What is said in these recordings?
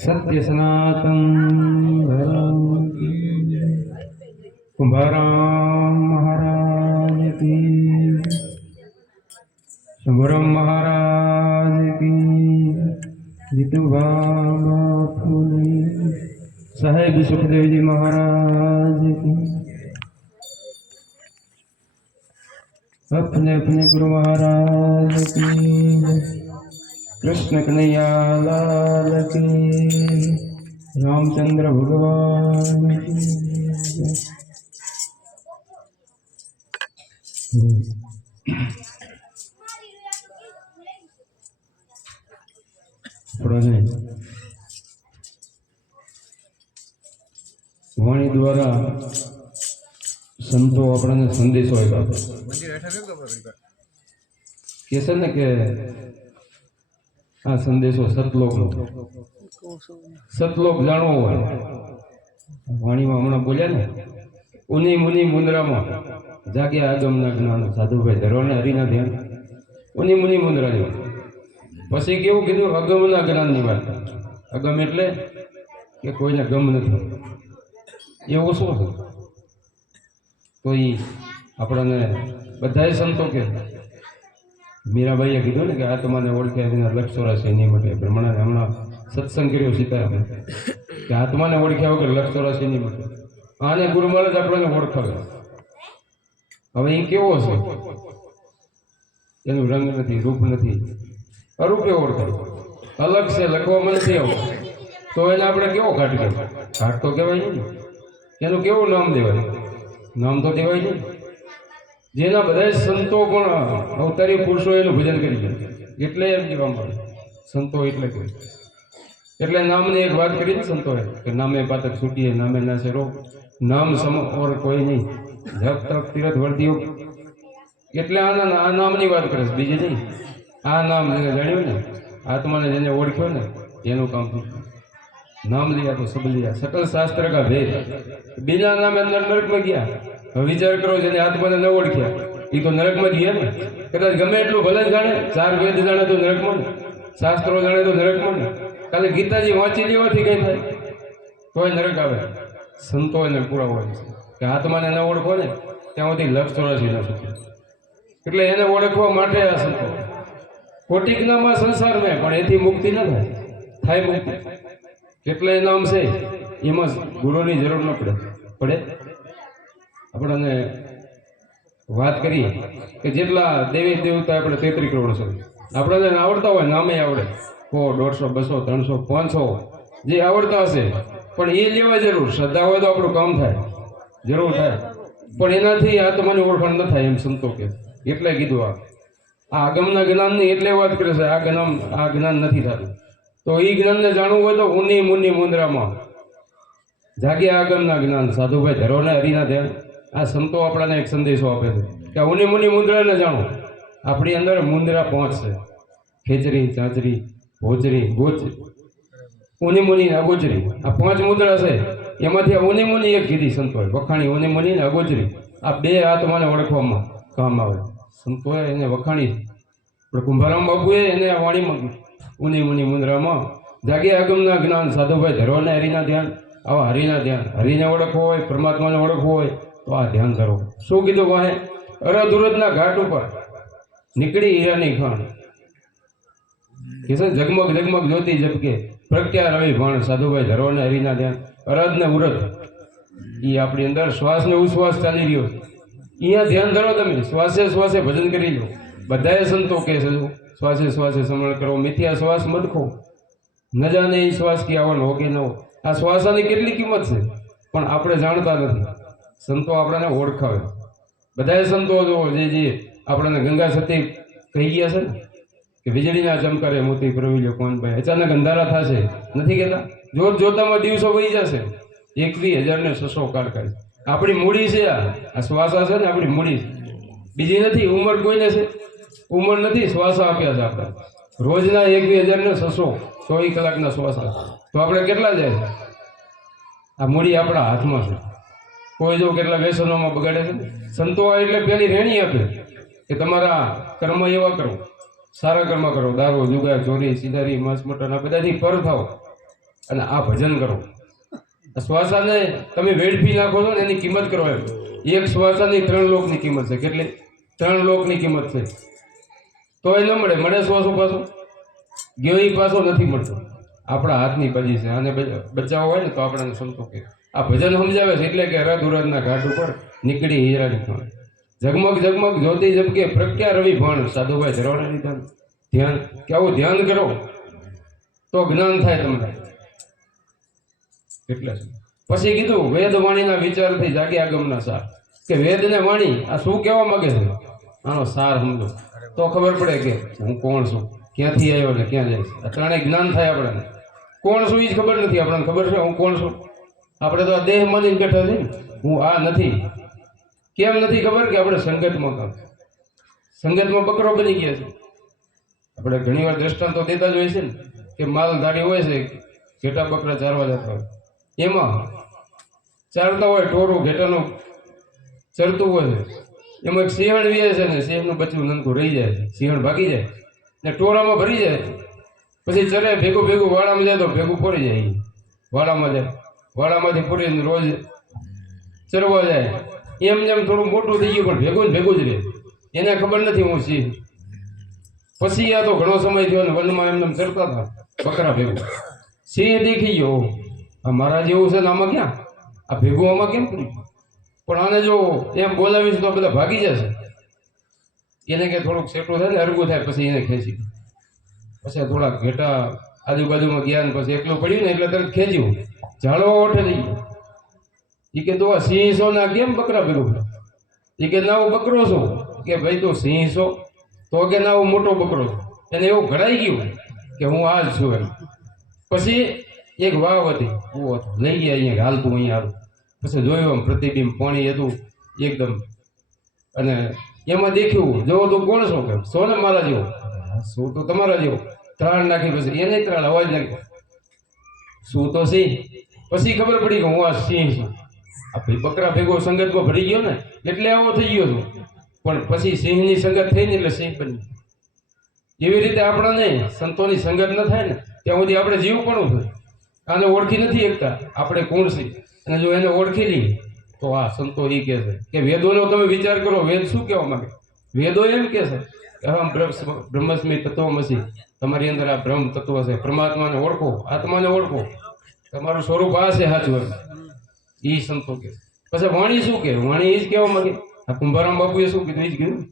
सत्य सनातन धर्म की जय। कुंभाराम महाराज की, शुभराम महाराज की, जितु बाबा फूले, साहेब सुखदेव जी महाराज की, अपने अपने गुरु महाराज की, कृष्ण कन्हैया लाल की, रामचंद्र भगवान की जय। વાણી દ્વારા સંતો આપણને સંદેશો આપ્યા કે છે ને કે આ સંદેશો સતલોકનો, સતલોક જાણવો હોય. વાણીમાં હમણાં બોલ્યા ને, ઉની મુનિ મુંદરામાં જાગ્યા આગમના જ્ઞાન, સાધુભાઈ ધરોને હરિના ધ્યાન. ઉની મુનિ મુંદરા. પછી કેવું કીધું? અગમના જ્ઞાનની વાત. અગમ એટલે કે કોઈને ગમ નથી, એવું શું છે? તો એ આપણને બધાએ સંતો કે મીરાબાઈએ કીધું ને કે આત્માને ઓળખ્યા વિના લક્ષ 84 નહીં મળે. બ્રહ્મણાને હમણાં સત્સંગ કર્યો સીતારામ કે આત્માને ઓળખ્યા વગર લક્ષ 84 નહીં મળે. આને ગુરુ મહારાજ આપણને ઓળખાવે. હવે એ કેવો છે? એનું રંગ નથી, રૂપ નથી, અરૂપે ઓળખાય, અલગ છે, લખવામાં નથી આવતું. તો એને આપણે કેવો ઘાટ કહેવાય? ઘાટ તો કહેવાય નહીં. એનું કેવું નામ દેવાય? નામ તો દેવાય નહીં. જેના બધા સંતો પણ અવતારી પુરુષો એનું ભજન કરી ગયા, એટલે એમ કહેવામાં આવે સંતો એટલે કે. એટલે નામની એક વાત કરી સંતોએ કે નામે પાતક છૂટીએ, નામે નાશે રોગ, નામ સમ ઓર કોઈ નહીં, જપ તપ તીરથ વર્તીઓ. એટલે આ નામની વાત કરે છે, બીજી નહીં. આ નામ જેને જાણ્યું ને, આત્માને જેને ઓળખ્યો ને, એનું કામ થયું. નામ लिया तो सब लिया, सकल शास्त्र का भेद. बिना नाम अंदर नरक में गया. હવે વિચાર કરો, જેને આત્માને ન ઓળખ્યા એ તો નરકમાં ગયા ને. કદાચ ગમે એટલું ભલે જાણે, 4 વેદ જાણે તો નરકમાં ને, શાસ્ત્રો જાણે તો નરકમાં ને. કાલે ગીતાજી વાંચી લેવાથી કઈ થાય તોય નરક આવે. સંતો એને પૂરા હોય છે કે આત્માને ન ઓળખો ને ત્યાં સુધી લક્ષ 84 ના શકે. એટલે એને ઓળખવા માટે આ સંતો કોટિકનામાં સંસાર મેં, પણ એથી મુક્તિ ન થાય મુક્તિ. કેટલા નામ છે, એમાં ગુરુની જરૂર ન પડે. આપણને વાત કરીએ કે જેટલા દેવી દેવતા આપણે 33 કરોડ છે. આપણને આવડતા હોય, નામે આવડે 100, 150, 200, 300, 500 જે આવડતા હશે, પણ એ લેવા જરૂર. શ્રદ્ધા હોય તો આપણું કામ થાય, જરૂર થાય, પણ એનાથી આત્માની ઓળખાણ ન થાય એમ સંતો કે. એટલે કીધું આ આગમના જ્ઞાનની એટલે વાત કરે છે. આ જ્ઞાન નથી થતું. તો એ જ્ઞાનને જાણવું હોય તો ઉની મુનિ મુંદરામાં જાગ્યા આગમના જ્ઞાન, સાધુભાઈ ધરોને હરિના ધ્યાન. આ સંતો આપણને એક સંદેશો આપે છે કે ઉની મુનિ મુંદરાને જાણો. આપણી અંદર મુંદરા 5 છે: ખેચરી, ચાંચરી, ભોચરી, ગોચ, ઉની મુનિ ને અગોચરી. આ 5 મુદ્રા છે. એમાંથી આ ઉની મુનિ એક કીધી સંતોએ, વખાણી ઉની મુનિ ને અગોચરી. આ 2 આત્માને ઓળખવામાં કામ આવે. સંતોએ એને વખાણી. પણ કુંભારામ બાપુએ એને આ વાણીમાં ઉની મુનિ મુંદરામાં જાગ્યા આગમના જ્ઞાન, સાધુભાઈ ધરોને હરિના ધ્યાન. આવા હરિના ધ્યાન, હરિને ઓળખવો હોય, પરમાત્માને ઓળખવો હોય તો આ ધ્યાન ધરો. શું કીધું વાહે? અરધુરતના ઘાટ ઉપર નીકળી હીરાની ખાણ, કે છે જગમગ જગમગ જ્યોતિ ઝબકે, પ્રગટ્યા રવિ ભાણ, સાધુભાઈ ધરોને હરિના ધ્યાન. અરધ ને ઉરધ એ આપણી અંદર શ્વાસ ને ઉશ્વાસ ચાલી રહ્યો છે. અહીંયા ધ્યાન ધરો. તમે શ્વાસે શ્વાસે ભજન કરી લો. બધાએ સંતો કહે છે શ્વાસે શ્વાસે સમરણ કરો, મિથ્યા શ્વાસ મત ખો, ન જાને એ શ્વાસ કે આવવાનો હો કે ન હો. આ શ્વાસાની કેટલી કિંમત છે, પણ આપણે જાણતા નથી. સંતો આપણને ઓળખાવે. બધાએ સંતો જો જે આપણને ગંગા સતી કહી ગયા છે ને કે વીજળીના ચમકારે મોતી પ્રવીલ્યો કોનભાઈ, અચાનક અંધારા થશે, નથી કહેતા? જોત જોતામાં દિવસો વહી જશે. 21,600 કાળકાય. આપણી મૂડી છે આ શ્વાસા છે ને, આપણી મૂડી બીજી નથી. ઉંમર કોઈને છે? ઉંમર નથી. શ્વાસા આપ્યા છે આપણે રોજના 21,600 24 કલાકના શ્વાસા. તો આપણે કેટલા જાય? આ મૂડી આપણા હાથમાં છે. કોઈ જો કેટલા વ્યસનોમાં બગાડે છે. સંતો એટલે પેલી રેણી આપે કે તમારા કર્મ એવા કરો, સારા કર્મ કરો, દારૂ, જુગાર, ચોરી, સિધારી, માંસ મટન આ બધાથી પર થાવ. અને આ ભજન કરો. શ્વાસાને તમે વેડફી નાખો છો ને એની કિંમત કરો એમ. એક શ્વાસાની 3 લોકની કિંમત છે. કેટલી? 3 લોકની કિંમત છે. તો એ ન મળે. મળે શ્વાસો પાછો? ગયો એ પાછો નથી મળતો. આપણા હાથની બાજી છે. આને બચાવ હોય ને તો આપણને સંતો કે આ ભજન સમજાવે છે. એટલે કે રધુરજના ઘાટ ઉપર નીકળી હીરાની ખાણ, ઝગમગ ઝગમગ જ્યોતિ ઝબકે પ્રજ્ઞા રવિ ભાણ. સાધુભાઈ ધરવાના ધ્યાન કે આવું ધ્યાન કરો તો જ્ઞાન થાય તમને. એટલે પછી કીધું વેદ વાણીના વિચારથી જાગે આગમના સાર. કે વેદ ને વાણી આ શું કહેવા માંગે છે આનો સાર સમજો તો ખબર પડે કે હું કોણ છું, ક્યાંથી આવ્યો ને ક્યાં જાય. આ ત્રણેય જ્ઞાન થાય આપણને. કોણ છું એ જ ખબર નથી. આપણને ખબર છે હું કોણ છું? આપણે તો આ દેહ માનીને બેઠા છે ને હું આ નથી. કેમ નથી ખબર? કે આપણે સંગતમાં બકરો બની ગયા છે. આપણે ઘણી વાર દ્રષ્ટાંતો દેતા જ હોય છે ને કે માલધારી હોય છે, ઘેટા બકરા ચારવા જતા હોય, એમાં ચારતા હોય ટોરું ઘેટાનું ચરતું હોય છે, એમાં એક સિંહણ વીએ છે ને સિંહનું બચ્ચું નનકું રહી જાય છે. સિંહણ ભાગી જાય ને ટોળામાં ભરી જાય. પછી ચરે ભેગું ભેગું વાડામાં જાય તો ભેગું ફોરી જાય. વાડામાં જાય, વાડામાંથી ફોરીને રોજ ચરવા જાય. એમ જેમ થોડું મોટું થઈ ગયું પણ ભેગું જ રહે. એને ખબર નથી હું સિંહ. પછી આ તો ઘણો સમય થયો ને વનમાં એમને ચરતા હતા બકરા ભેગું. સિંહ દેખી ગયો આ મારા જેવું છે ને આમાં ક્યાં આ ભેગું આમાં કેમ કર્યું? પણ આને જો એમ બોલાવીશ તો બધા ભાગી જશે. એને કે થોડુંક સેટું થાય ને હરગું થાય પછી એને ખેંચી. પછી થોડાક ઘેટા આજુબાજુમાં ગયા ને પછી એકલું પડ્યું ને એટલે તરત ખેંચ્યું. ઝાડવા ઓઠે થઈ ગયો. એ કે તું આ સિંહ છો ને કેમ બકરા ભેગું? એ કે ના હું બકરો છું. કે ભાઈ તું સિંહ છો? તો કે ના હું મોટો બકરો છું. એને એવું ઘડાઈ ગયું કે હું આ જ છું એમ. પછી એક વાવ હતી કૂવો હતો, લઈ ગયા અહીંયા હાલતું અહીંયા હાલું. પછી જોયું આમ પ્રતિબિંબ પાણી હતું એકદમ, અને એમાં દેખ્યું જોવો તો કોણ છો? કે છો ને મારા જેવો. શું તો તમારા જેવો. ત્રાણ નાખી પછી એને ત્રાણ અવાજ નાખી શું તો સિંહ. પછી ખબર પડી કે હું આ સિંહ છું. આ ભાઈ બકરા ભેગો સંગતમાં ભરી ગયો ને એટલે આવો થઈ ગયો છું. પણ પછી સિંહની સંગત થઈ ને એટલે સિંહ બની. એવી રીતે આપણને સંતોની સંગત ન થાય ને ત્યાં સુધી આપણે જીવ પણ થાય. આને ઓળખી નથી શકતા આપણે કોણ છે. અને જો એને ઓળખી લઈએ તો આ સંતો એ કહે છે કે વેદોનો તમે વિચાર કરો. વેદ શું કહેવા માંગે? વેદો એમ કે છે કે અહમ બ્રહ્મસ્મી તત્વમસી. તમારી અંદર આ બ્રહ્મ તત્વ છે. પરમાત્માને ઓળખો, આત્માને ઓળખો. તમારું સ્વરૂપ આ છે સાચું એમ. એ સંતો કે. પછી વાણી શું કે? વાણી એ જ કહેવા માંગે. આ કુંભારામ બાપુએ શું કીધું? એ જ કીધું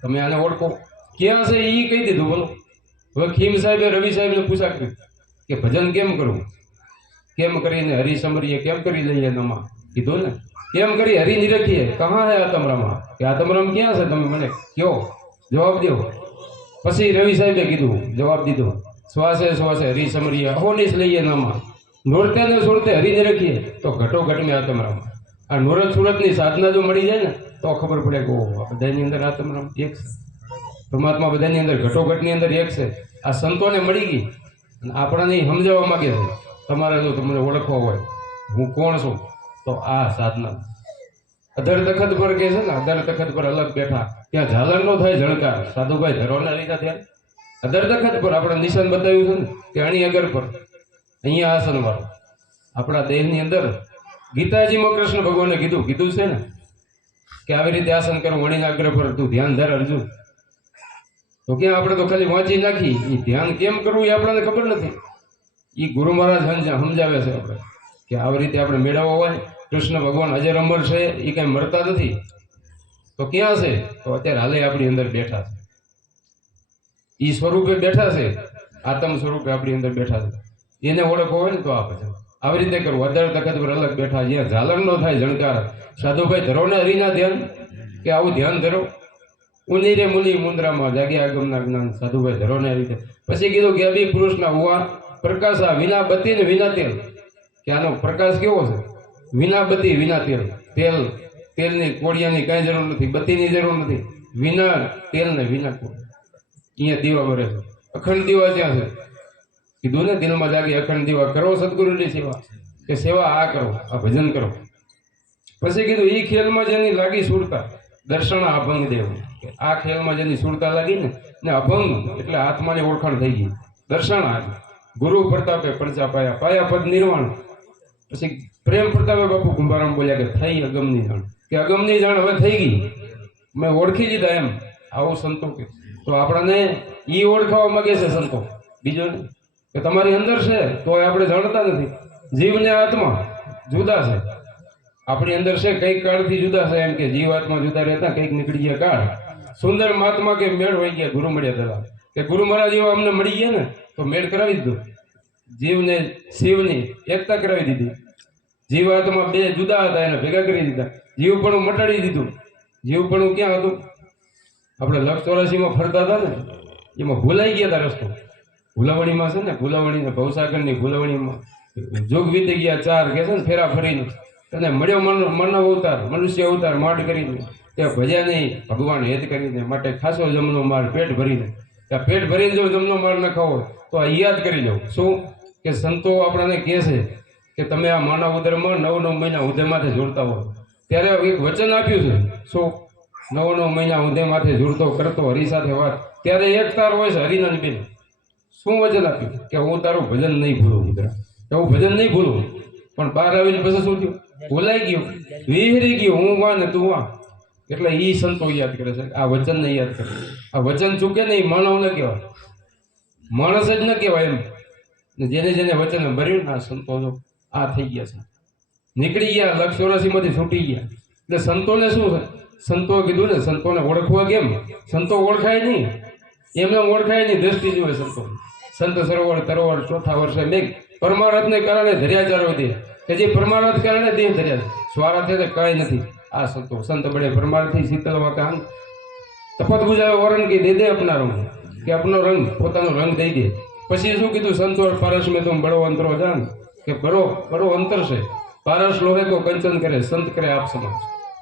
તમે આને ઓળખો. ક્યાં છે એ કહી દીધું. બોલો હવે ખીમ સાહેબે રવિ સાહેબને પૂછા કર્યું કે ભજન કેમ કરવું? કેમ કરીને હરિ સમરીએ કેમ કરી લઈએ નમા? કીધું ને કેમ કરી હરિ નિરખીએ. કહા હે આતમરામાં? કે આતમરામ ક્યાં છે? તમે મને કયો, જવાબ દો. પછી રવિ સાહેબે કીધું, જવાબ દીધો, શ્વાસે શ્વાસે હરિ સમરીએ અહોનિશ લઈએ નામા. નોરતે ને સુરતે હરિ નિરખીએ તો ઘટો ઘટ મેં આતમરામ. આ નોરત સુરતની સાધના જો મળી જાય ને તો ખબર પડે કે ઓહો બધાની અંદર આતમરામ એક છે. પરમાત્મા બધાની અંદર ઘટોઘટની અંદર એક છે. આ સંતોને મળી ગઈ અને આપણને સમજાવવા માંગે છે. તમારે જો તમને ઓળખવા હોય હું કોણ છું તો આ સાધના. અધર તખત પર કે છે ને, અધર તખત પર અલગ બેઠા ત્યાં ઝાલર નો થાય ઝણકાર. સાધુભાઈ ધરવાના લીધા ત્યાં અધર તખત પર આપણે નિશાન બતાવ્યું છે ને કે અણી અગર પર અહીંયા આસન વાળો. આપણા દેહની અંદર ગીતાજીમાં કૃષ્ણ ભગવાને કીધું છે ને કે આવી રીતે આસન કરવું અણીના અગ્ર પર. તું ધ્યાન ધર અર્જુન. તો ક્યાં આપણે તો ખાલી વાંચી નાખી. એ ધ્યાન કેમ કરવું એ આપણને ખબર નથી. એ ગુરુ મહારાજ સમજાવે છે આપણે કે આવી રીતે આપણે મેળવવા હોય. કૃષ્ણ ભગવાન અજર અમર છે, એ કઈ મરતા નથી. તો ક્યાં છે? તો અત્યારે હાલે આપણી અંદર બેઠા છે. એ સ્વરૂપે બેઠા છે, આત્મ સ્વરૂપે આપણી અંદર બેઠા છે. એને ઓળખવો હોય ને તો આપણે આવી રીતે કરવું. અધર તખત પર અલગ બેઠા જ્યાં ઝાલર નો થાય ઝણકાર. સાધુભાઈ ધરો ને હરિના ધ્યાન. કે આવું ધ્યાન ધરો. ઉની રે મુનિ મુદ્રામાં જાગે આગમના જ્ઞાન. સાધુભાઈ ધરો ને રીતે. પછી કીધું કે અભી પુરુષના હુઆ પ્રકાશા વિના બત્તી ને વિના તેલ. કે આનો પ્રકાશ કેવો છે? વિના બત્તી વિના તેલ. તેલની કોડિયાની કાંઈ જરૂર નથી, બત્તીની જરૂર નથી. વિના તેલ ને વિના કોડિયા. અહીંયા દીવા બરે છે. અખંડ દીવા ત્યાં છે. કીધું ને દિલમાં જાગે અખંડ દીવા. કરો સદગુરુની સેવા. કે સેવા આ કરો, આ ભજન કરો. પછી કીધું એ ખેલમાં જેની લાગી સુરતા દર્શન અભંગ દેવ. આ ખેલમાં જેની સુરતા લાગી ને અભંગ એટલે આત્માની ઓળખાણ થઈ ગઈ. દર્શન ગુરુ પ્રતાપે પરચા પાયા, પાયા પદ નિર્વાણ. પછી પ્રેમ પ્રતાપે બાપુ કુંભારામ બોલ્યા કે થઈ અગમની જાણ, કે અગમની જાણ હવે થઈ ગઈ, મેં ઓળખી લીધા એમ. આવું સંતો કે તો આપણને ઈ ઓળખાવા માંગે છે સંતો, બીજો નહીં. કે તમારી અંદર છે તો આપણે જાણતા નથી. જીવ ને આત્મા જુદા છે, આપણી અંદર છે કઈક કાળથી જુદા છે, એમ કે જીવ આત્મા જુદા રહેતા કઈક નીકળી ગયા કાળ. સુંદર મહાત્મા કે મેળ હોય ગયા ગુરુ મળ્યા પેલા, કે ગુરુ મહારાજ એવા અમને મળી ગયા ને તો મેળ કરાવી દીધો. જીવને શિવની એકતા કરાવી દીધી. જીવ આત્મા બે જુદા હતા એને ભેગા કરી દીધા. જીવપણું મટાડી દીધું. જીવપણું ક્યાં હતું? આપણે લક્ષ 84 ફરતા હતા ને એમાં ભૂલાઈ ગયા હતા રસ્તો. ભૂલાવણીમાં છે ને, ભૂલાવણી ભવસાગરની ભૂલાવણીમાં જોગ વીતી ગયા 4 કે છે ને ફેરા ફરીને તને મળ્યો માનવ અવતાર, મનુષ્ય અવતાર માંડ કરીને તે ભજ્યા નહીં ભગવાન હેત કરીને, માટે ખાસો જમનો માર પેટ ભરીને. ત્યાં પેટ ભરીને જો જમનો માર ન ખાવો તો આ યાદ કરી લો. શું કે સંતો આપણને કહે છે કે તમે આ માનવ ઉદરમાં 9 મહિના ઉદય માથે જોડતા હો. ત્યારે એક વચન આપ્યું છે, શું 9 મહિના ઉદય માથે જોડતો કરતો હરી સાથે વાત. ત્યારે એક તાર હોય છે હરિનાની બેન. શું વચન આપ્યું? કે હું તારું ભજન નહીં ભૂલું મિત્ર, કે હું ભજન નહીં ભૂલું. પણ બહાર આવીને પછી શું થયું? ભૂલાઈ ગયું, વિહરી ગયું, હું વા ને તું વા. એટલે ઈ સંતો યાદ કરે છે, આ વચન ને યાદ કરે. આ વચન ચૂકે ને એ માનવ ન કહેવાય, માણસ જ ન કહેવાય એમ. જેને જેને વચન ભર્યું ને આ સંતો જો આ થઈ ગયા છે, નીકળી ગયા, લક્ષ 84 માંથી છૂટી ગયા. એટલે સંતોને શું છે? સંતો કીધું ને, સંતોને ઓળખવા કેમ? સંતો ઓળખાય નહીં, એમને ઓળખાય નહીં, દ્રષ્ટિ જોવે સંતો. સંત સરોવર તરોવર 4થા વર્ષે મેઘ, પરમાર્થને કારણે ધર્યા ચારો દેહ, કે જે પરમાર્થ કારણે દેહ ધર્યા છે, સ્વાર્થે કઈ નથી. આ સંતો સંત બડે પરમાર્થી શીતળ વાકાન, તપત ગુજાવે વરણ કે દે દે અપના રંગ, કે આપનો રંગ પોતાનો રંગ દઈ દે. પછી શું કીધું? સંતો પારસ મેં તુમ બડો અંતરો જાન, કે બડો અંતર છે. પારસ લોહે કો કંચન કરે, સંત કરે આપ સમાજ.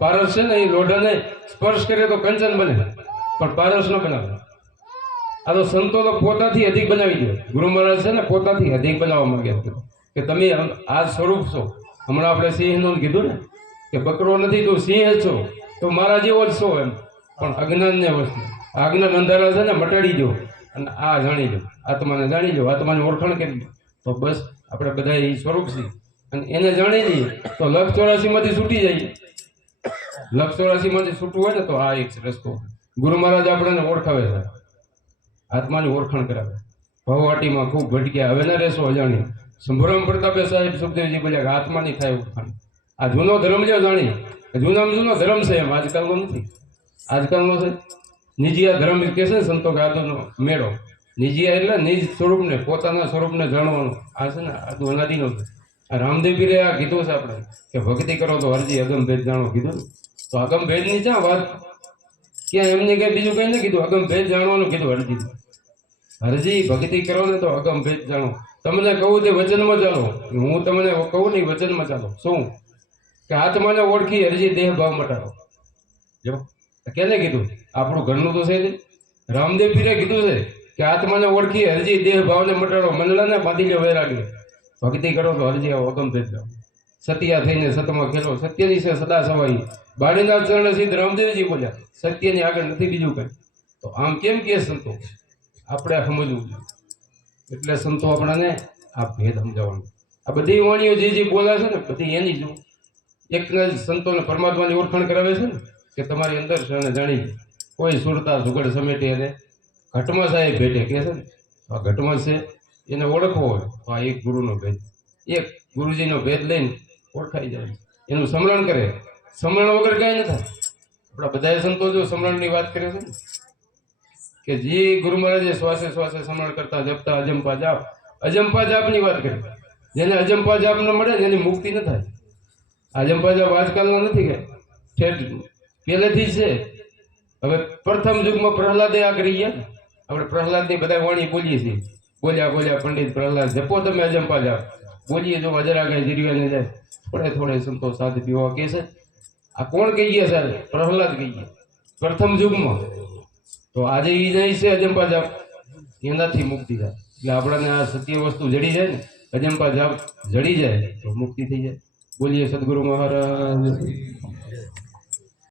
પારસ છે ને એ લોઢાને સ્પર્શ કરે તો કંચન બને, પણ પારસ ન બનાવે. આ તો સંતો તો પોતાથી અધિક બનાવી દે. ગુરુ મહારાજ છે ને પોતાથી અધિક બનાવવા માંગ્યા કે તમે આ સ્વરૂપ છો. હમણાં આપણે સિંહનું કીધું ને કે બકરો નથી તું સિંહ જ છો, તો મારા જેવો જ છો એમ. પણ અજ્ઞાનને વસ્તુ, આ અજ્ઞાન અંધારા છે ને મટાડી દો અને આ જાણી લો, આત્માને જાણી લો, આત્માની ઓળખાણ કરી લો, તો બસ આપણે બધા એ સ્વરૂપ છીએ. અને એને જાણી લઈએ તો લક્ષ 84 માંથી છૂટી જાય. લક્ષ 84 માંથી છૂટવું હોય ને તો આ એક રસ્તો. ગુરુ મહારાજ આપણને ઓળખાવે છે, આત્માની ઓળખાણ કરાવે. ભવવાટીમાં ખૂબ ભટક્યા, હવે ના રહેશો અજાણી. શંભુરામ પ્રતાપે સાહેબ સુખદેવજી બોલ્યા કે આત્માની થાય ઓળખાણ. આ જૂનો ધર્મ લ્યો જાણી, જૂનામાં જૂનો ધર્મ છે એમ, આજકાલનો નથી. આજકાલનો છે નિજીયા ધર્મ કે છે ને સંતો કે આદુનો મેળો. નિજીયા એટલે નિજ સ્વરૂપને, પોતાના સ્વરૂપને જાણવાનું. આ છે ને આદુ અનાદિનો છે. આ રામદેવ પીરે આ કીધું છે આપણે કે ભક્તિ કરો તો હરજી અગમ ભેદ જાણો કીધું. તો અગમ ભેદની ક્યાં વાત? ક્યાં એમને કઈ બીજું કઈ નહીં કીધું, અગમ ભેદ જાણવાનું કીધું. હરજી હરજી ભક્તિ કરો ને તો અગમ ભેદ જાણો. તમને કહું તે વચનમાં ચાલો, હું તમને કહું નહીં વચનમાં ચાલો. શું કે આત્માને ઓળખી હરજી દેહ ભાવ મટાડો. જો કેને કીધું? આપણું ઘરનું તો છે. રામદેવ પીરે કીધું છે કે આત્માને ઓળખી હરજી દેહ ભાવને મટાડો, મંડળાને બાંધી લો વૈરાગી. ભક્તિ કરો તો હરજી આવો અગમ ભેદ જાઓ. સત્યા થઈને સતમાં ખેલો, સત્યની છે સદા સવાઈ. બાળીના ચરણ સિદ્ધ રામદેવજી બોલ્યા સત્યની આગળ નથી બીજું કઈ. તો આમ કેમ કે સંતો આપણે સમજવું. એટલે સંતો આપણને આ ભેદ સમજાવવાનું. આ બધી વાણીઓ જે બોલા છે ને બધી એની જ એકના જ સંતોને પરમાત્માની ઓળખાણ કરાવે છે ને કે તમારી અંદર છે અને જાણી. કોઈ સુરતા સુગડ સમેટે અને ઘટમાં સાહેબ ભેટે કે છે ને આ ઘટમાં છે એને ઓળખવો હોય તો આ એક ગુરુનો ભેદ, એક ગુરુજીનો ભેદ લઈને ઓળખાઈ જાય. એનું સ્મરણ કરે, સ્મરણ વગર કાંઈ ન થાય. આપણા બધા સંતો જો સ્મરણની વાત કરે છે ને કે જે ગુરુ મહારાજે શ્વાસે શ્વાસે સ્મરણ કરતા જપતા અજંપા જાપ, અજંપા જાપની વાત કરી. જેને અજંપા જાપ ન મળે એની મુક્તિ ન થાય. અજંપા જાપ આજકાલના નથી કે ઠેઠ પહેલેથી જ છે. હવે પ્રથમ યુગમાં પ્રહલાદે આ કરી ગયા. આપણે પ્રહલાદની બધા વાણી બોલીએ છીએ, બોલ્યા પંડિત પ્રહલાદ જપો તમે અજંપા જાપ બોલીએ. જો અજરા ગાય જીરવાને જાય થોડે થોડે સંતો સાધ પીવા કે છે. આ કોણ કહી ગયા સાહેબ? પ્રહલાદ કહી ગયા પ્રથમ યુગમાં. તો આજે એ જાય છે અજંપા જાપ, એનાથી મુક્તિ થાય. એટલે આપણને આ સત્ય વસ્તુ જડી જાય ને, અજંપા જાપ જડી જાય તો મુક્તિ થઈ જાય. બોલીએ સદગુરુ મહારાજ.